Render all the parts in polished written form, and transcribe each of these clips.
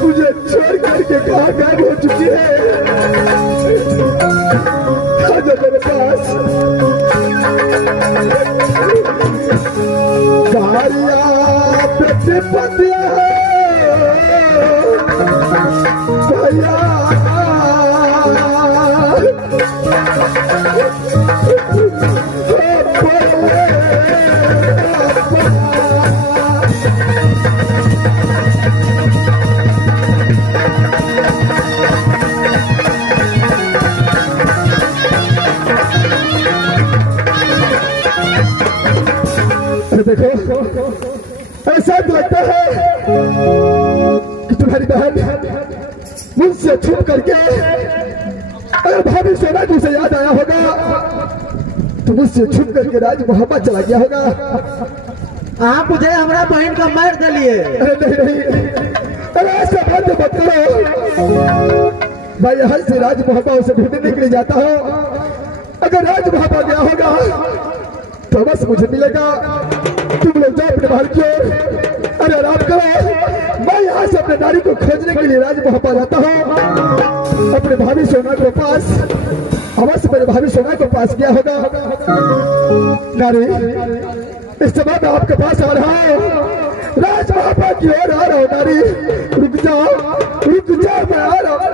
मुझे छोड़ करके कहाँ गायब हो चुकी है। आजा मेरे पास। कारिया प्रतिपत्तियां भैया देखो, ऐसा लगता है कि तुम्हारी बहन मुझसे छुप करके अगर भाभी सोना जी से याद आया होगा तो मुझसे छुप करके राज मोहब्बत चला गया होगा। आप मुझे हमारा बहन का मार दिलिए। अरे नहीं, अरे ऐसा बात मत करो भाई। यहाँ से राज मोहब्बत से ढूंढने के लिए जाता हो, अगर राज मोहब्बत गया होगा तो बस मुझे मिलेगा। तुम लोग जाओ अपने बाहर की ओर। अरे आराम करो, मैं यहाँ से अपने नारी को खोजने के लिए राज मोहब्बत जाता हूँ अपने भाभी सोना के पास। अवश्य मेरे भाभी सोना के पास गया होगा। नारी, इस समय मैं आपके पास आ रहा हूँ, राज मोहब्बत की ओर आ रहा हूँ। नारी रुक जाओ, मैं आ रहा हूँ।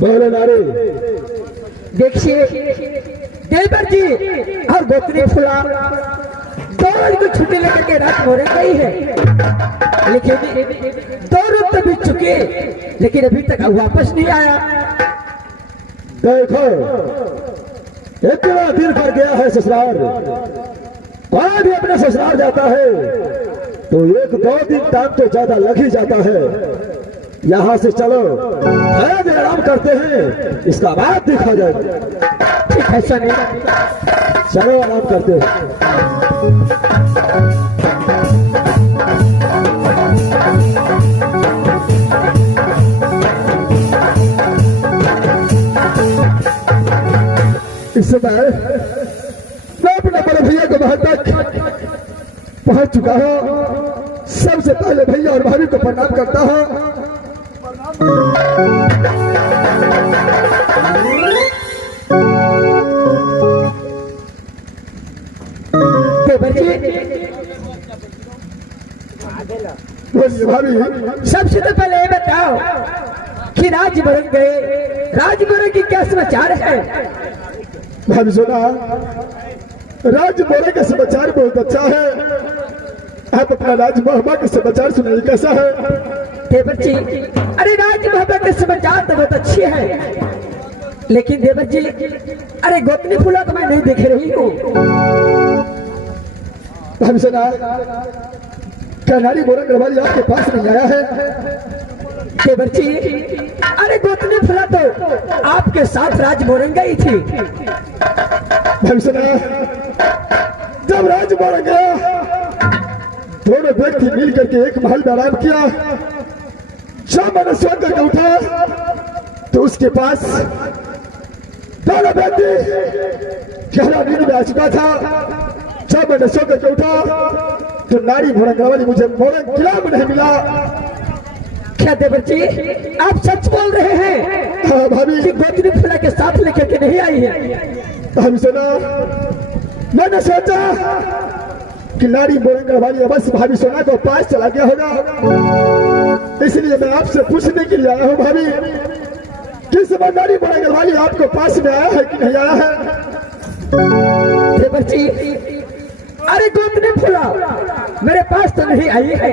बोलो नारी। देखिए देवर जी और गोत्री फुला दोनों को छुट्टी लेकर के रात हो रही है, लेकिन 2 रूप तो बीत चुके लेकिन अभी तक वापस नहीं आया। देखो, इतना दिन कर गया है ससुराल, कोई भी अपने ससुराल जाता है तो 1-2 दिन टाइम तो ज्यादा लग ही जाता है। यहाँ से चलो, आराम करते हैं, इसका बाद देखा जाएगा। ठीक है सनी, चलो आराम करते हैं। इस समय मैं अपने बड़े भैया के महल तक पहुंच चुका हूँ। सबसे पहले भैया और भाभी को प्रणाम करता हूँ। बोलिए भाभी। सबसे तो पहले ये बताओ कि राजभवन गए, राजभवन की क्या समाचार है? भाभी सुना, राजमोहन का समाचार बहुत अच्छा है। आप अपना राजमहबा के समाचार सुनाइए, कैसा है? देवर जी, अरे राजमहबा के समाचार तो बहुत अच्छे हैं, लेकिन देवर जी, अरे गोतनी फूला तो मैं नहीं देख रही हूँ। भाभी सुना, कनारी मोरंग रवाली आपके पास नहीं आया है? देवर जी, अरे गोतनी फूला तो आपके साथ राजमोहन गई थी। भाभी सुना, जब राजमोहन गया, दोनों व्यक्ति मिल करके एक महल में आराम किया। जब मैंने सोच करके उठा तो उसके पास दोनों व्यक्ति गहरा नींद में आ चुका था। जब मैंने सो करके उठा तो नारी मोरंग वाली मुझे मोरंग किला में नहीं मिला। क्या देवर जी, आप सच बोल रहे हैं? हाँ भाभी। कि गोतनी फूला के साथ लेकर के नहीं आई है? भाभी सुना, मैंने सोचा कि नारी मोरंग वाली अवश्य भाभी सोना को पास चला गया होगा, इसलिए मैं आपसे पूछने के लिए आया हूँ भाभी, किस समय नारी मोरंग वाली आपको पास में आया है कि नहीं आया है? देवर जी, अरे गोतनी फूला मेरे पास तो नहीं आई है।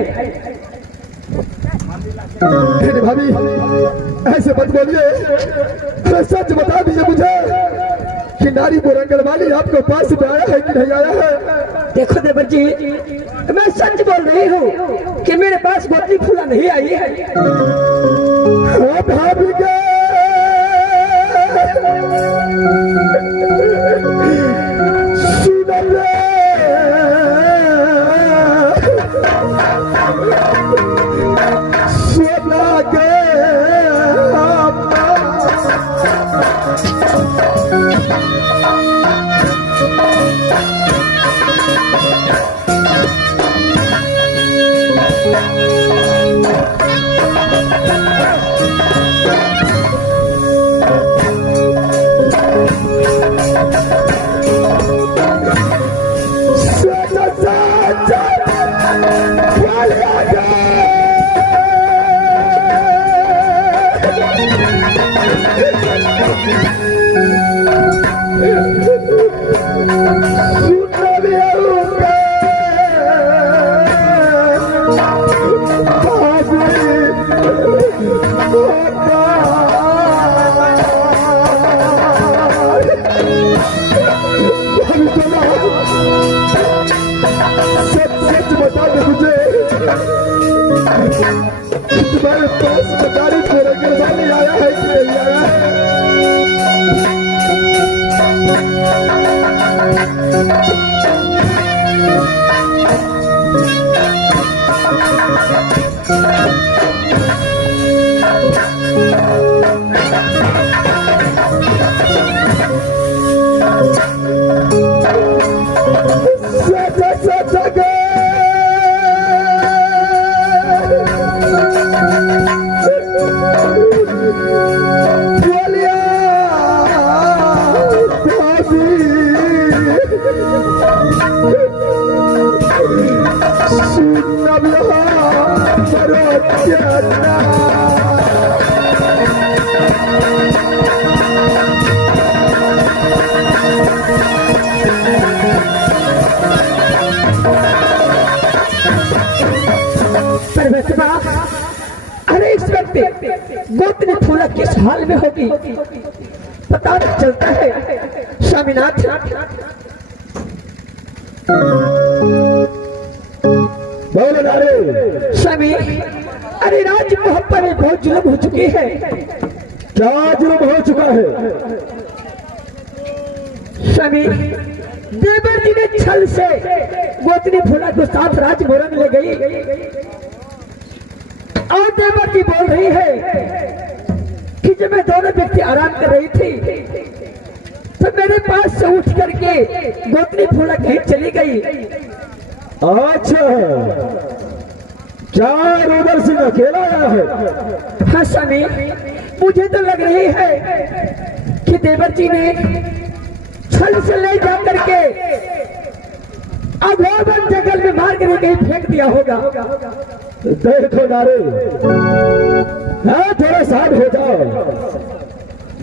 मेरी भाभी ऐसे मत बोलिए, सच बता दीजिए मुझे कि नारी मोरंग वाली आपको पास में आया है कि नहीं आया है? देखो देवर जी, मैं सच बोल रही हूँ कि मेरे पास गोतनी फूला नहीं आई है। भाभी के तुम्हारे पास बतारी मोरंग वाली आया है कि नहीं आया है? अरे इस वक्त गोतनी फूला किस हाल में होगी पता नहीं चलता है। स्वामीनाथ, स्वामी, अरे राज मोहब्बत में बहुत जुल्म हो चुकी है। क्या जुल्म हो चुका है? स्वामी, देवर जी ने छल से गोतनी फूला को साथ राजमोहन ले गई और देवर जी बोल रही है कि जब मैं दोनों व्यक्ति आराम कर रही थी तो मेरे पास से उठ करके गोतनी फूला खेत चली गई। अच्छा, क्या रुदल सिंह अकेला आया है? हाँ स्वामी, मुझे तो लग रही है कि देवर जी ने छल से ले जा करके अगोबन जंगल में मार कर कहीं फेंक दिया होगा। देखो नारे, हाँ थोड़ा शांत हो जाओ,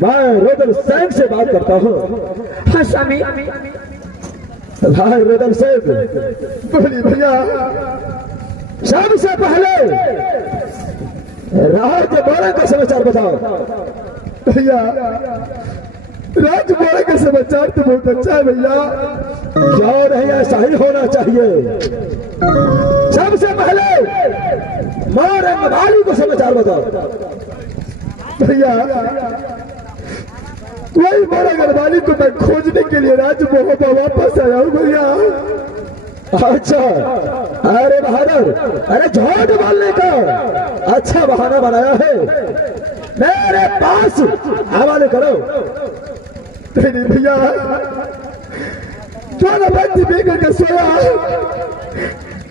मैं रुदल सिंह से बात करता हूँ। हाँ स्वामी। भाई रुदल सिंह, बोलिए भैया। सबसे पहले राज बोरा का समाचार बताओ। भैया, राज बोरा का समाचार तो बहुत अच्छा है भैया। क्यों नहीं, ऐसा ही होना चाहिए। सबसे पहले मां रंगवाली को समाचार बताओ। भैया, वही मारा गढ़वाली को मैं खोजने के लिए राज मोहब्बा वापस आया हूँ भैया। अच्छा, अरे बहादुर, अरे झूठ बोलने का अच्छा बहाना बनाया है, मेरे पास हवाले करो। नहीं भैया, जो ना व्यक्ति बेघर के सोया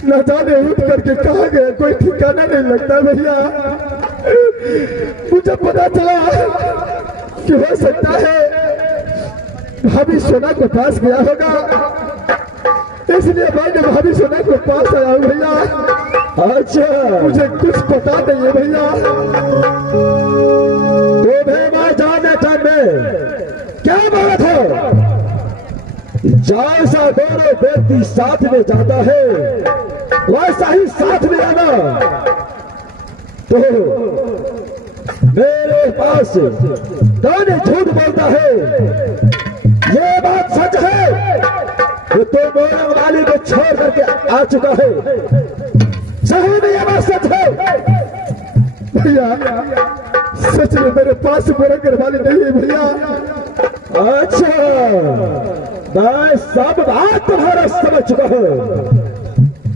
न जाने उठ करके कहा गया, कोई ठिकाना नहीं लगता भैया। मुझे पता चला कि हो सकता है भाभी सोना के पास गया होगा, इसलिए मैं भाभी सोना के पास आया हूँ भैया। अच्छा, मुझे कुछ पता नहीं है भैया। तुम्हें मैं जाने टाइम में क्या बात है? जैसा दोनों व्यक्ति साथ में जाता है वैसा ही साथ में आना। तो मेरे पास दोनों झूठ बोलता है, ये बात सच है तो मोरंग वाली को छोड़ करके आ चुका है। सही में ये बात सच है भैया? सच में मेरे पास मोरंग वाली नहीं है भैया। अच्छा, मैं सब बात तुम्हारा समझ चुका हूँ,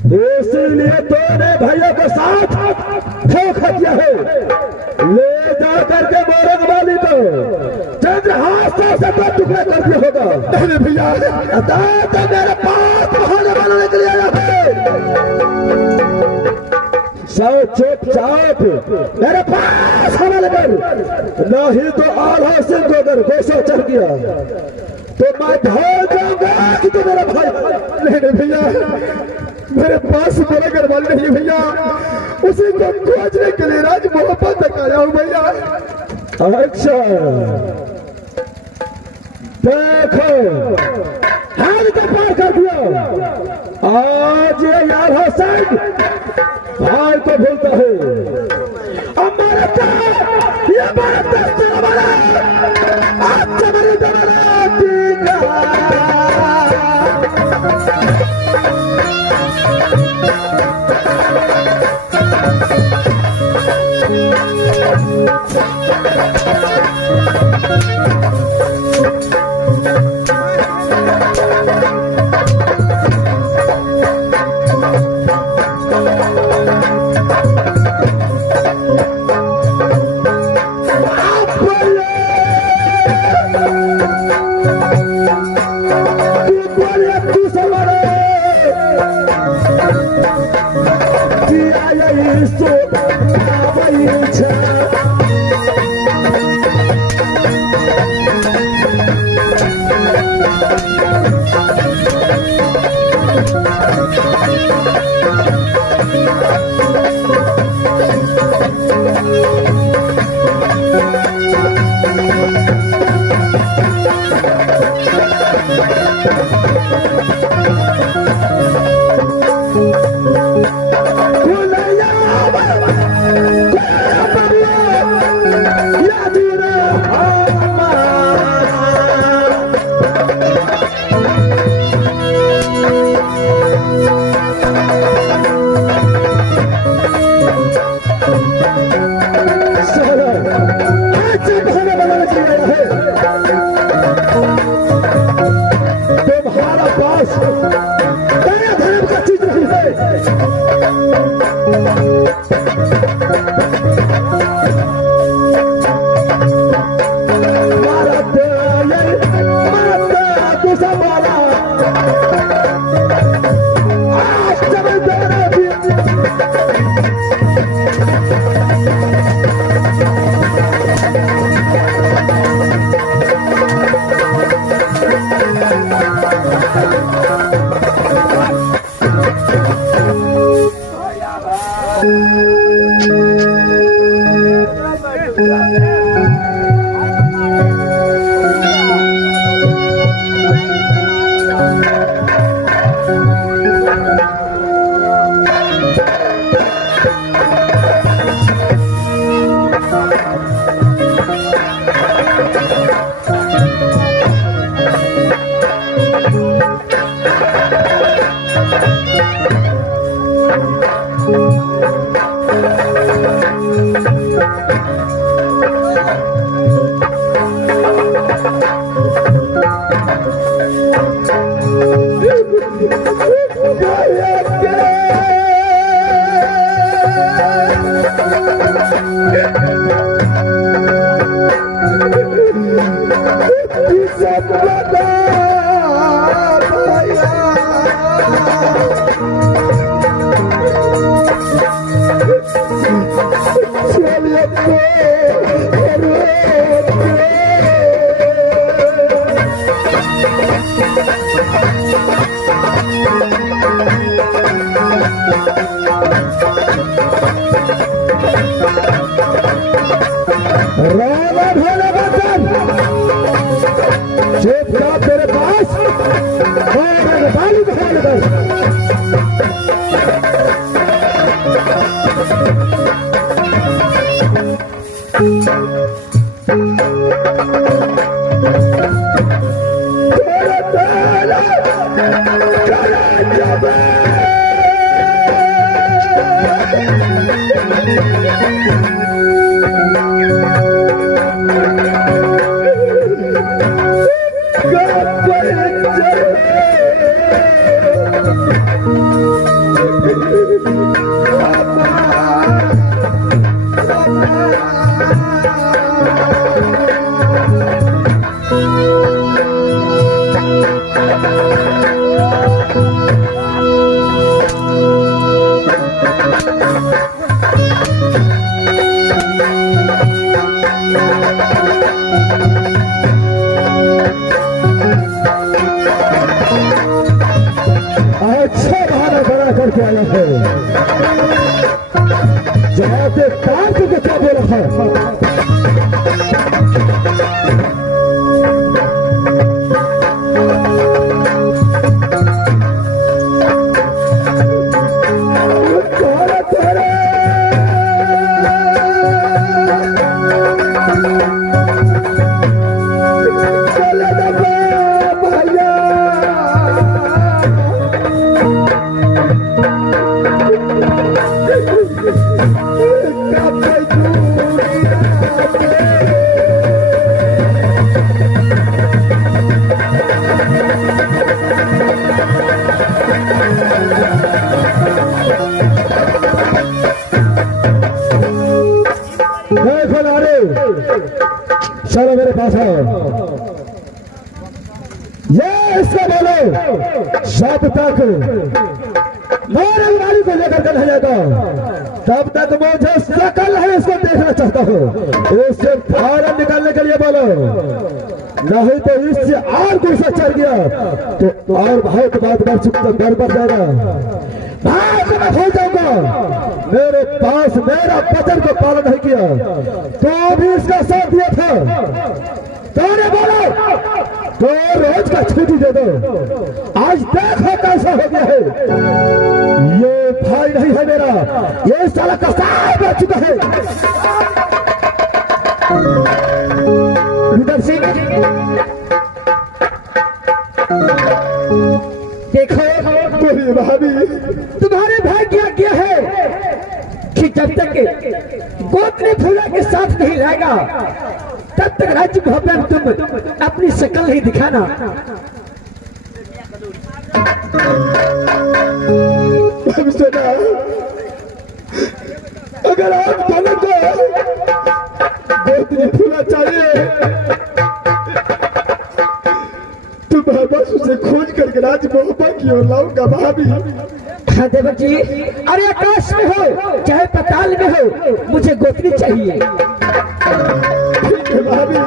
इसीलिए तूने भैया के साथ धोखा किया है। ले जा करके मोरंग वाली को चंद्रहास से दो टुकड़ा कर दिया होगा। नहीं भैया, तो मेरे पास बहाने बनाने के लिए आया है। सब चुपचाप मेरे पास हवाले कर, नहीं तो आधा सिंह को अगर गोशा चढ़ गया तो मैं ढोल जाऊंगा कि तो मेरा भाई। नहीं भैया, मेरे पास मेरा घर वाले नहीं भैया, उसी को खोजने के लिए राज मोहब्बत तक आया हूँ भैया। अच्छा, देखो हाल तो पार कर दिया। आज ये यार हुसैन भाई को भूलता है, ये भारत दस्ते हमारा आज मेरी तुम्हारा बता भैया चलिए तो रामा भोले बचन चुपचाप तेरे पास बाली दिखाने दो तेरे ताला चला जाबे अच्छा बहाना बना करके आया है जहाँ पे कार को क्या बोला था चलो मेरे पास आओ ये इसका बोलो जब तक मेरे गाड़ी को लेकर के नहीं जाता तब तक मुझे शकल है इसको देखना चाहता हूँ इससे फारम निकालने के लिए बोलो नहीं तो इससे और गुस्सा चढ़ गया तो और बहुत बात बढ़ चुका बढ़ जाएगा भाई मैं हो जाऊंगा मेरे पास मेरा वचन को पालन नहीं किया तो भी इसका साथ दिया था तो बोलो तो रोज का छुट्टी दे दो आज देखो कैसा हो गया है ये भाई नहीं है मेरा ये साला कसाई बन चुका है देखो भाभी तुम्हारे भाई क्या है कि जब तक गोतनी फूला के साथ नहीं रहेगा तब तक राज्य भवन तुम अपनी शक्ल नहीं दिखाना अगर आप दोनों को गोतनी फूला चाहिए तो मैं बस उसे खोज करके राज मोहब्बत की ओर लाऊंगा भाभी हाँ देवर जी अरे आकाश में हो चाहे पाताल में हो मुझे गोतनी चाहिए ठीक है भाभी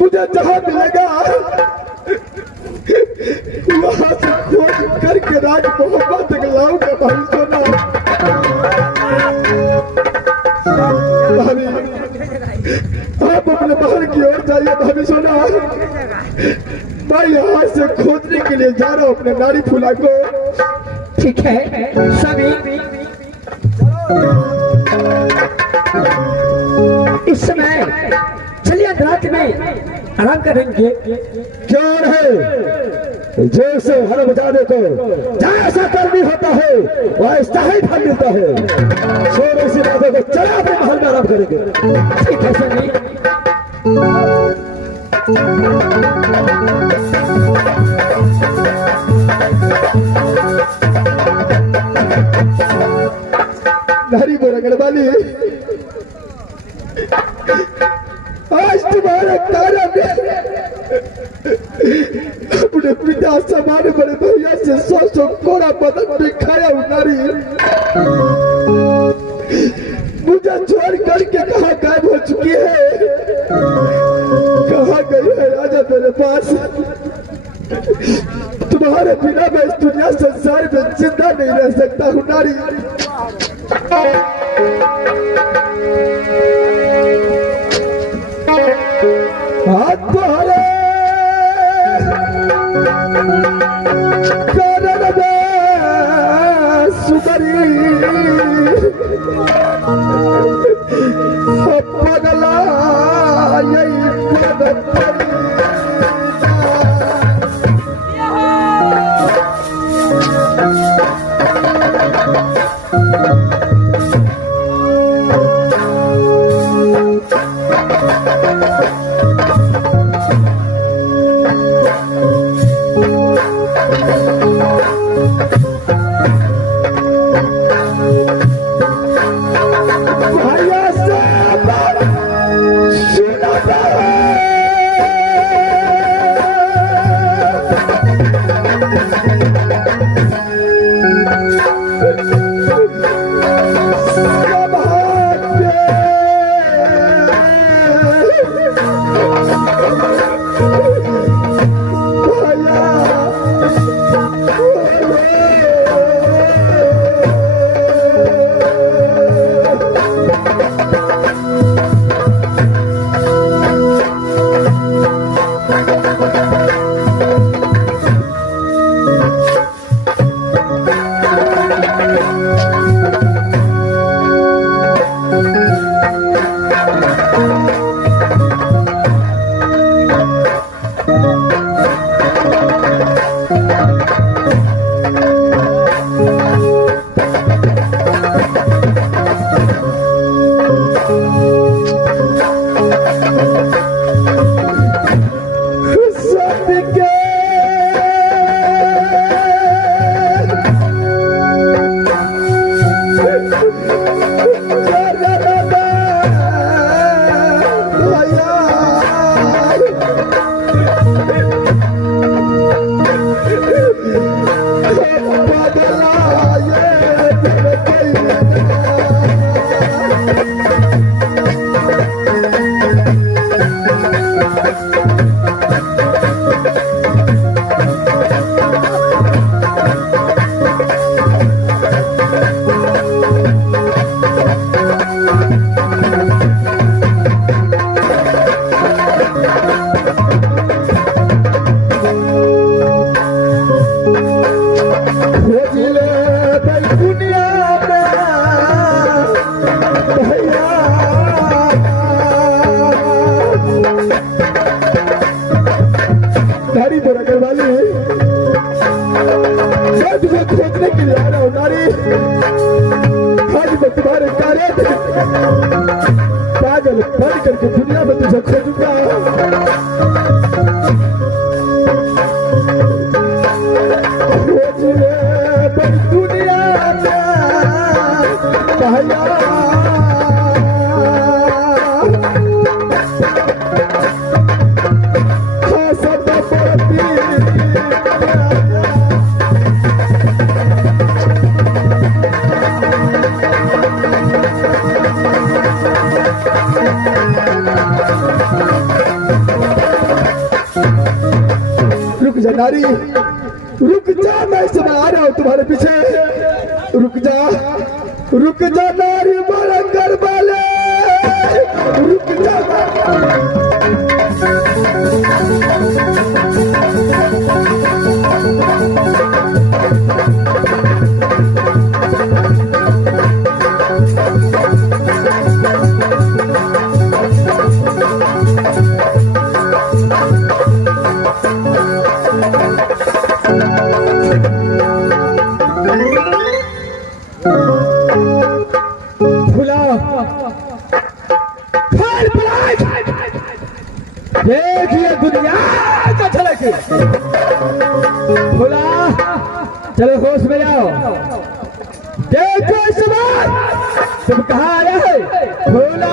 मुझे जहाँ मिलेगा वहाँ से खोज करके राज मोहब्बत तक लाऊंगा भाभी सोना भाभी आप अपने बाहर की ओर जाइए भाभी सोना मैं यहाँ से खोजने के लिए जा रहा हूँ अपने नारी फूला को ठीक है सभी इस समय चलिए रात में आराम करेंगे कौन है जैसे हर बजाने को जैसा कर्मी होता है वैसा ही फल मिलता है सोने से रातों को चला अपने महल में आराम करेंगे ठीक है सभी नारी बोरा वाली आज तुम्हारे कारण अपने पिता समान बड़े भैया से 100 कोड़ा बदन में खाया नारी, मुझे छोड़ करके कहाँ गायब हो चुकी है, कहाँ गई है? आजा मेरे पास, तुम्हारे बिना मैं इस दुनिया संसार में जिंदा नहीं रह सकता हूँ नारी। हाथ तुम्हारे कारण में सुंदरी पगला यही खोजने के लिए आ रहा हूँ नारी। आज मैं तुम्हारे कार्य पागल बन करके दुनिया में तुझे खोजूंगा। दुनिया रुक जा नारी, रुक जा, मैं इस समय आ रहा हूँ तुम्हारे पीछे। रुक जा नारी मारा घर वाले, रुक जा। देखिए दुनिया का झलक। भोला चलो होश में जाओ, देखो इस बार तुम कहाँ आया है। भोला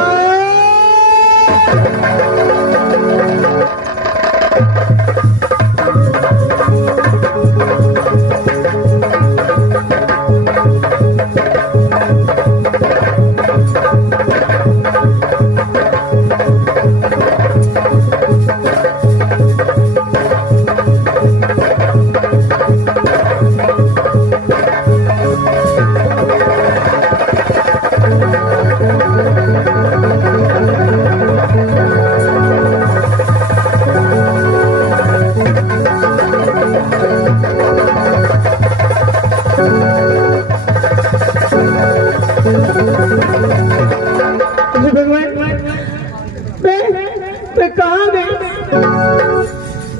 कहाँ गए?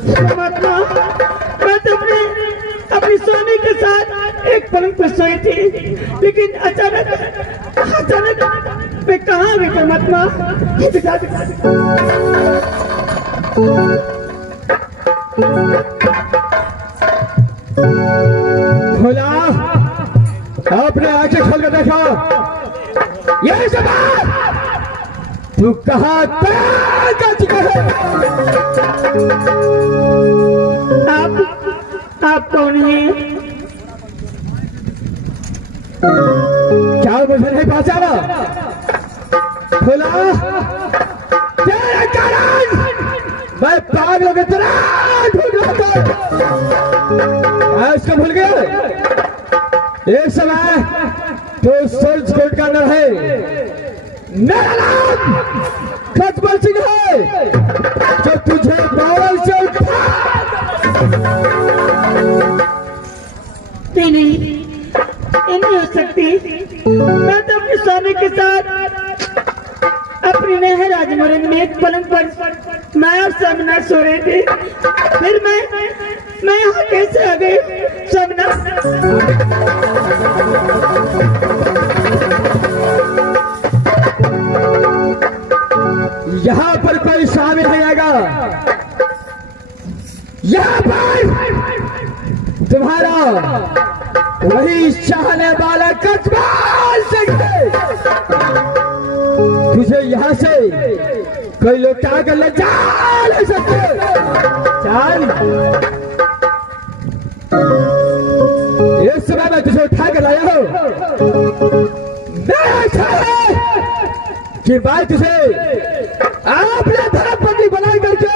परमात्मा, मैं तो अपनी स्वामी के साथ एक पलंग पर सोई थी, लेकिन अचानक मैं कहाँ गई परमात्मा? खोला, आपने आंखें खोल कर देखा, ये सब तू कहाँ जा चुका है? आप कौन हैं? क्या मुझे नहीं पहचाना? खोला, तेरे कारण मैं पागलों की तरह ढूंढ रहा था। मैं उसको भूल गया। एक समय तो सूरज कोट का अंदर है। मेरा नाम खतबल सिंह है, जो तुझे बावल से उठा। नहीं हो सकती। मैं तो अपने स्वामी के साथ अपनी महराज मोरन में एक पलंग पर मैं और समना सो रहे थे। फिर मैं यहाँ कैसे आ गई? समना, यहाँ पर कोई शामिल नहीं आएगा। यहाँ पर तुम्हारा वही चाहने वाला कतबाल सिंह है। तुझे यहाँ से कोई लौटा कर ले जा नहीं सकते। चल, इस समय मैं तुझे उठा कर लाया हूँ। मैं चाहे कि मैं तुझे अपने धर्मपति बनाई करके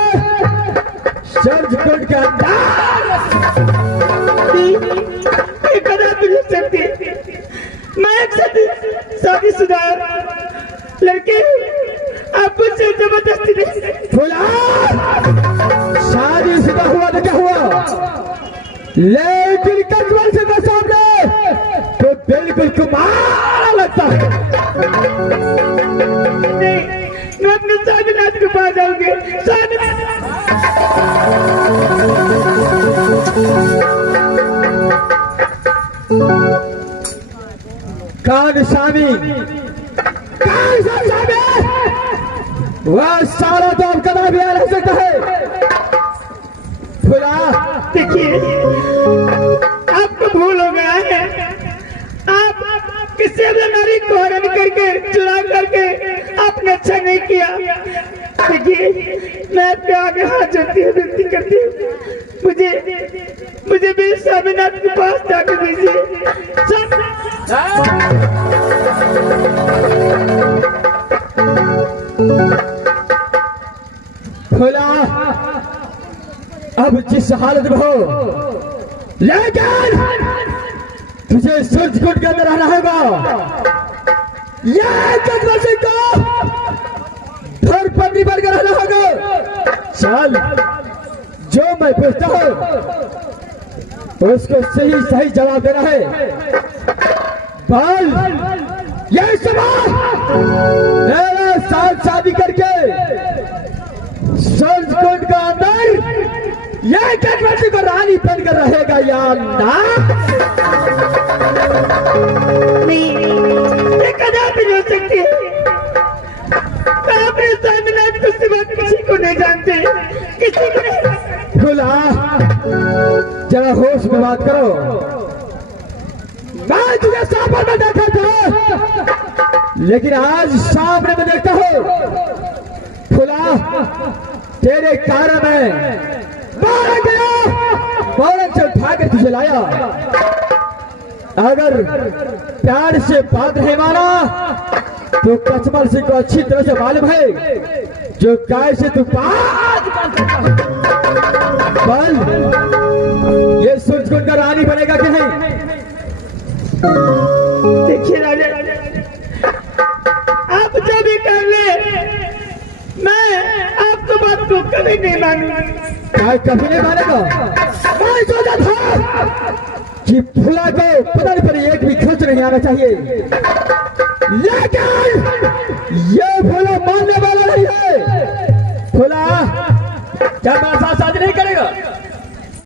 सर्जकोट के अंदर मैं एक शादीशुदा लड़के आपको से जबरदस्ती नहीं। बोला, शादीशुदा हुआ तो क्या हुआ, लेकिन कजवल से तो सामने तो बिल्कुल कुमार लगता है। नहीं, मैं अपने स्वामीनाथ के पास जाऊंगी। कौन स्वामी? वह सारा तो अब कदा भी आ नहीं सकता है। खुला, देखिए, आपको भूल हो गया है। आप किसी नारी को हरण करके चुरा करके आपने अच्छा नहीं किया। देखिए, मैं आपके आगे हाथ जोड़ती हूँ, विनती करती हूँ, मुझे भी स्वामीनाथ के पास जाकर दीजिए। खुला, अब जिस हालत में हो, लेकिन तुझे सूरजकुंड के अंदर रहना होगा। यह कजवल सिंह को धर्मपत्नी बनकर रहना होगा। चल, जो मैं पूछता हूँ उसको सही सही जवाब देना है। बोल, यह सवाल मेरे साथ शादी करके सूरजकुंड का अंदर यह कजवल सिंह को रानी बनकर रहेगा या ना? नहीं, ये कदापि नहीं हो सकती। मैं अपने स्वामीनाथ को सिवा किसी को नहीं जानते, किसी को नहीं। खुला, जरा होश में बात करो। मैं तुझे सामने में देखा था, लेकिन आज सामने में देखता हूँ। खुला, तेरे कारण में बाहर गया, बाहर से उठाकर तुझे लाया। अगर प्यार से बात नहीं माना तो कजवल सिंह को अच्छी तरह से मालूम है जो गाय से तू बात बल, ये सूरजकुंड का रानी बनेगा कि नहीं? देखिए राजा, आप जो भी कर ले, मैं आपको बात को कभी नहीं मानूंगा। क्या कभी नहीं मानेगा? मैं सोचा था कि फुला को पता नहीं पर एक भी खर्च नहीं आना चाहिए, लेकिन ये फुला मानने वाला नहीं है। फुला, चल बड़ा